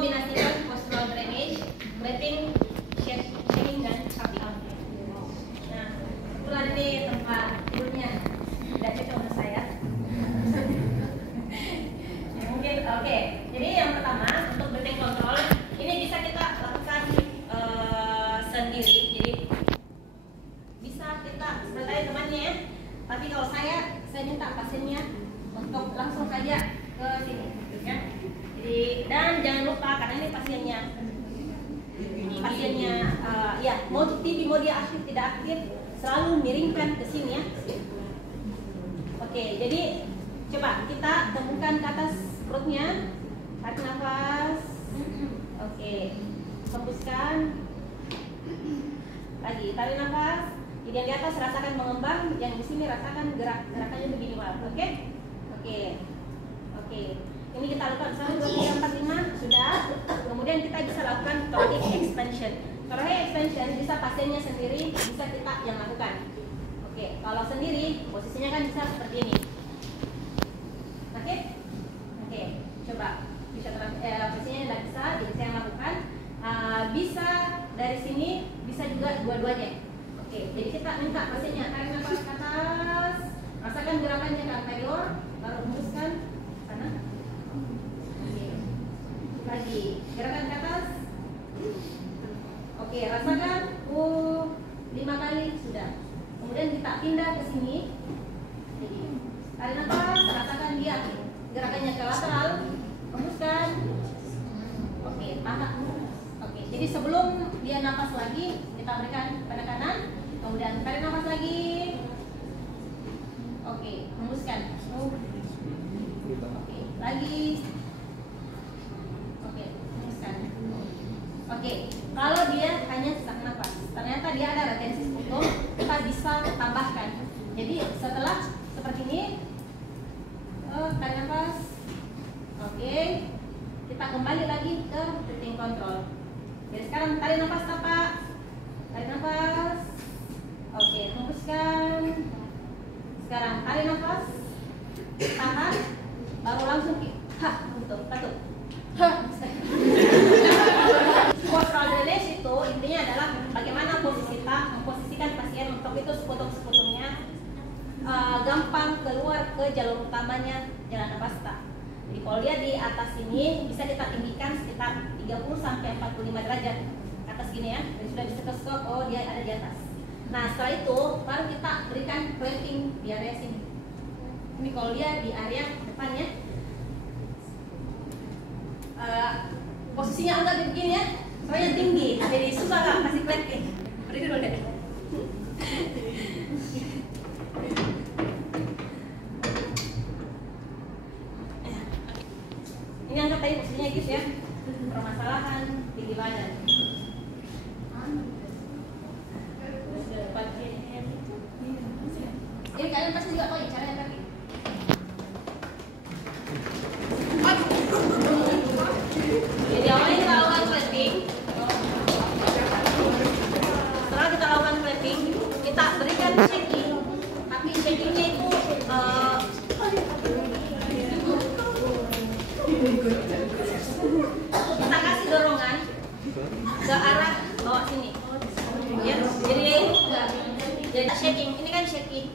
kombinasikan postural drainage, breathing, shaking dan cupping. Nah, kebetulan ini tempat tidurnya tidak cocok untuk saya. Ya, mungkin oke. Jadi yang pertama untuk breathing control ini bisa kita lakukan sendiri. Jadi bisa kita sebagai temannya ya. Tapi kalau saya minta pasiennya untuk langsung saja ke sini, ya. Jadi dan jangan lupa karena ini pasiennya ya mau TV mau dia aktif tidak aktif selalu miringkan ke sini ya. Oke, jadi coba kita temukan ke atas perutnya, tarik nafas. Oke, hembuskan. Lagi tarik nafas. Jadi yang di atas rasakan mengembang, yang di sini rasakan gerakannya begini malah. Oke? Oke. Ini kita lakukan 1, 2, 3, 4, 5 sudah. Kemudian kita bisa lakukan thoracic expansion. Thoracic expansion bisa pasiennya sendiri, bisa kita yang lakukan. Oke, kalau sendiri posisinya kan bisa seperti ini. Oke? Coba bisa posisinya tidak bisa, jadi saya lakukan. Bisa dari sini, bisa juga dua-duanya. Oke, jadi kita minta pasiennya tarik nafas ke atas, rasakan gerakannya ke anterior, baru hembuskan sana. Oke. Lagi gerakan ke atas. Oke, rasakan 5 kali sudah. Kemudian kita pindah ke sini. Jadi tarik nafas, rasakan dia gerakannya ke lateral, hembuskan. Oke, tahan. Oke, jadi sebelum dia nafas lagi, kita berikan pada kanan. Kemudian tarik nafas lagi. Oke, hembuskan. Oke, lagi. Oke, hembuskan. Oke, kalau dia hanya sesak nafas, ternyata dia ada retensi sputum, kita bisa tambahkan. Jadi setelah seperti ini, tarik nafas. Oke, kita kembali lagi ke breathing control. Jadi sekarang tarik nafas tapak. Tarik nafas. Oke, hembuskan. Sekarang tarik nafas. Tahan. Baru langsung betul, batuk. Postural drainage itu intinya adalah bagaimana memposisikan pasien untuk itu sputum-sputumnya gampang keluar ke jalur utamanya jalan nafasta. Jadi kalau dia di atas ini bisa kita tinggikan sekitar 30 sampai 45 derajat ke atas gini ya. Dan sudah bisa stop, oh dia ada di atas. Nah setelah itu baru kita berikan clamping di area sini. Ini kalau dia di area depannya, posisinya agak begini ya, soalnya tinggi, jadi susah nggak kasih clamping. Beri dulu deh. Ini anggap tadi posisinya gitu ya. Permasalahan tinggi badan. Ini kalian pasti juga tahu ya caranya kaki. Jadi awalnya kita lakukan clamping. Setelah kita lakukan clamping, kita berikan shaking. Tapi shakingnya itu kita kasih dorongan ke arah bawah sini. Ya, jadi shaking. Ini kan shaking.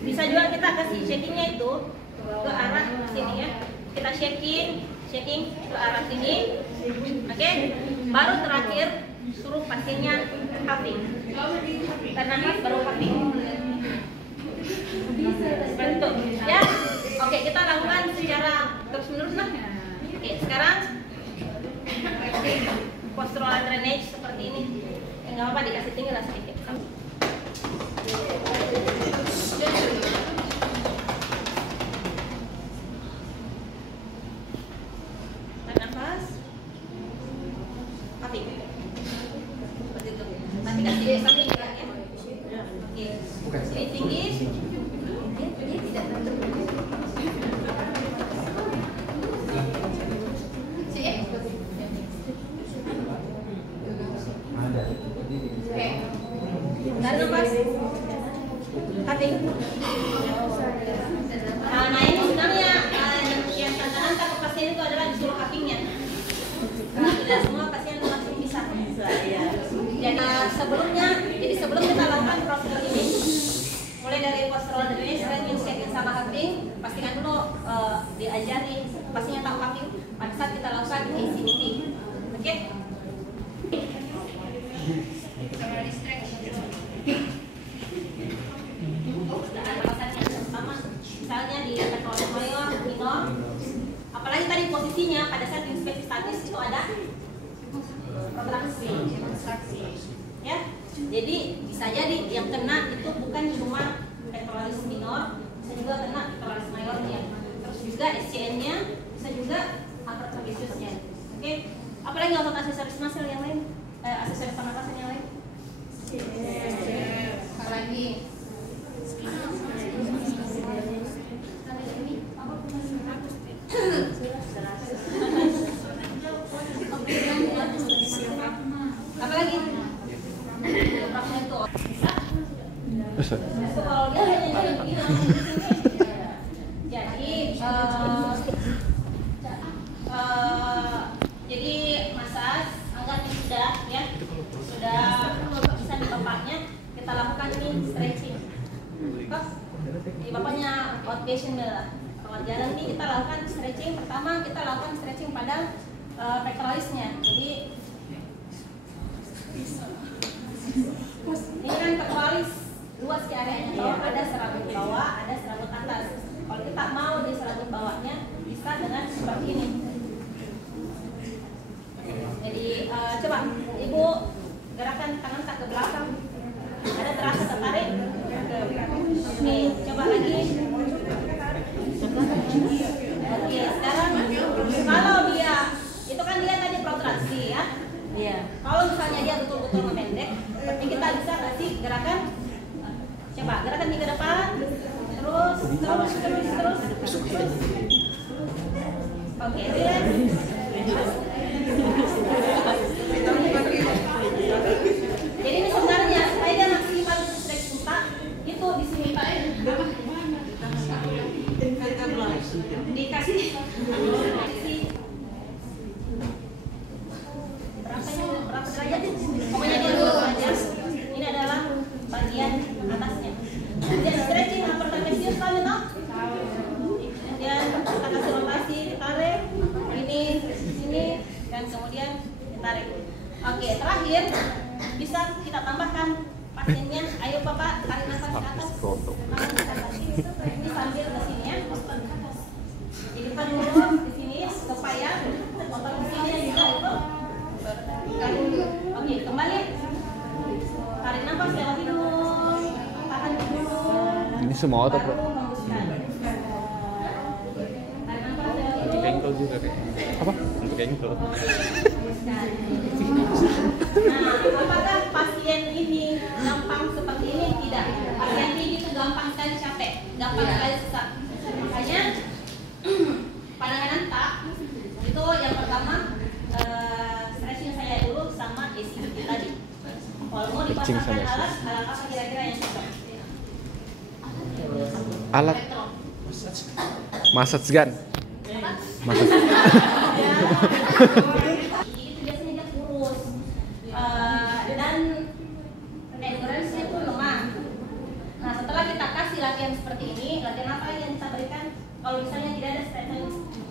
Bisa juga kita kasih shakingnya itu ke arah sini ya. Kita shaking ke arah sini. Oke. Baru terakhir suruh pasiennya cupping. Karena baru cupping. Seperti itu ya. Oke, kita lakukan secara terus-menerus lah. Oke, sekarang postural drainage seperti ini. Enggak apa-apa dikasih tinggi lah sedikit. Tarik nafas. Cupping. Seperti itu. Nanti kasih sambil gerak ya. Oke. Ini tinggi. Ini tidak tertutup. Oke. ajarin, pastinya tak pakai pada saat kita lakukan ACT. Oke? Alasannya sama, misalnya di pectoralis mayor, minor, apalagi tadi posisinya pada saat inspeksi statis itu ada kontraksi, ya. Jadi bisa jadi yang kena itu bukan cuma pectoralis minor, bisa juga kena pectoralis mayornya. Terus juga SCN-nya, bisa juga upper trapeziusnya. Oke? Apalagi untuk aksesoris muscle yang lain, aksesoris pernapasan yang lain. Apalagi apalagi bisa. Kalau dia hanya begini, jadi massage anggapnya sudah ya, sudah bisa di bapaknya kita lakukan ini stretching. Terus di bapaknya outpatient rawat jalan ini kita lakukan stretching. Pertama kita lakukan stretching pada pectoralisnya. Jadi ini kan pectoralis luas di areanya, kalau ada serabut bawah, ada serabut atas. Kalau kita mau di serabut bawahnya bisa dengan seperti ini. Jadi coba ibu gerakan tangan tak ke belakang. Ada terasa tertarik? Oke, coba lagi. Oke, sekarang kalau dia itu kan dia tadi protraksi ya. Iya. Kalau misalnya dia betul-betul memendek, berarti kita bisa kasih gerakan. Coba gerakan di ke depan, terus. Oke, relax. Jadi ini sebenarnya supaya dia maksimal stretch muka itu di sini Pak. Dikasih berapa derajat? Pokoknya dia dulu aja. Ini adalah bagian atasnya. Kemudian stretching upper trapezius kan itu. Kemudian kita kasih rotasi, ditarik. Ini sini dan kemudian ditarik. Oke, terakhir bisa kita tambahkan pasiennya. Ayo Bapak tarik nafas ke atas. Ini sambil ke sini ya. Di depan dulu di sini supaya otot di sini juga itu. Oke, kembali. Tarik nafas lewat hidung. Tahan dulu. Ini semua otot, Bro. Tarik nafas lewat hidung. Ankle juga kayak. Apa? Untuk ankle. Nah, apakah pasien ini gampang seperti ini? Tidak. Pasien ini itu gampang sekali capek, gampang sekali sesak. Makanya pandangan tak itu yang pertama stretching saya dulu sama ACT tadi. Kalau mau dipasangkan alat apa kira-kira yang cocok? Alat massage gun. Massage. Itu biasanya dia kurus dan endurance-nya tuh lemah. Nah, setelah kita kasih latihan seperti ini, latihan apa yang kita berikan? Kalau misalnya tidak ada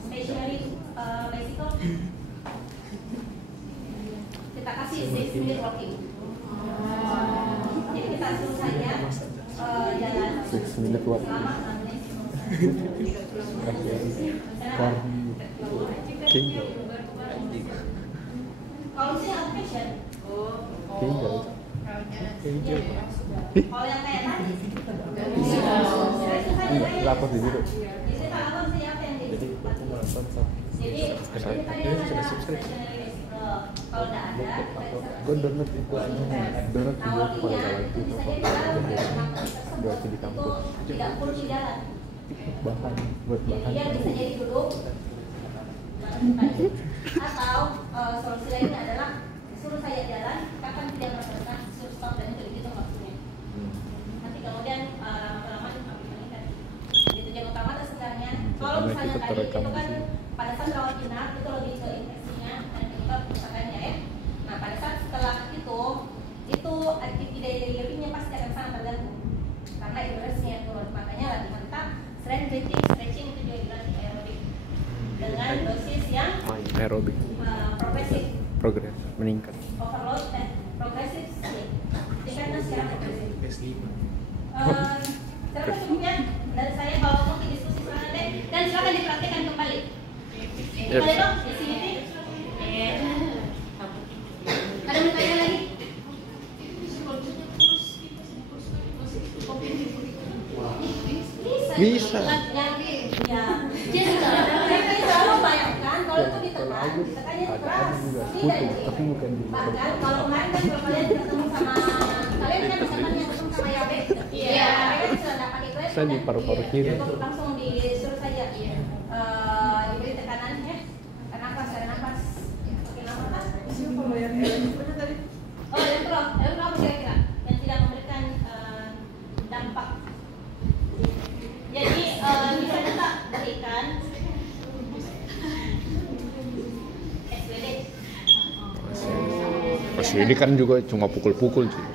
stationary bicycle, kita kasih 6 minute walking. Jadi kita suruh saja jalan 6 minute walk. selama 6 menit. Kalau misalnya outpatient, kalau yang kayak tadi, lapor di situ. di sini kalau siapa yang jadi Sudah subscribe. kalau tidak ada, Gue download itu, download video pada itu buat di kampus. tidak perlu di jalan. Bahan buat bahan. Dia bisa jadi duduk atau solusi lainnya adalah suruh saya jalan, kapan tidak merasakan suruh stop dan itu begitu waktunya. Nanti kemudian lama-lama meningkat. Jadi tujuan utama itu sebenarnya kalau misalnya tadi itu kan pada saat rawat inap itu lebih ke infeksinya dan penyebab kerusakannya ya. Nah pada saat setelah itu aktiviti daily livingnya pasti akan sangat terganggu karena endurance-nya turun. Makanya latihan tak, stretching itu juga dilatih aerobik. aerobik. Progresif. Progres meningkat. Overload progresif sih. Tingkatnya sekarang progresif. Terus cukupnya dari saya, kalau mau diskusi silakan deh, dan silakan dipraktikkan kembali. Kembali dong di sini. Ada yang tanya lagi? Bisa. Ya. Jadi selalu bayangkan kalau itu ditekannya keras. Tapi bukan di Bahkan kalau kemarin kan kalau kalian ketemu sama kalian kan misalkan yang ketemu sama Yabe, iya, mereka sudah dapat itu. Saya di paru-paru kiri. Langsung disuruh saja. Diberi tekanan ya. Nafas, nafas. Oke, nafas. Oh, elektro apa kira-kira yang tidak memberikan dampak. Jadi bisa kita berikan SWD. Pas ini kan juga cuma pukul-pukul sih.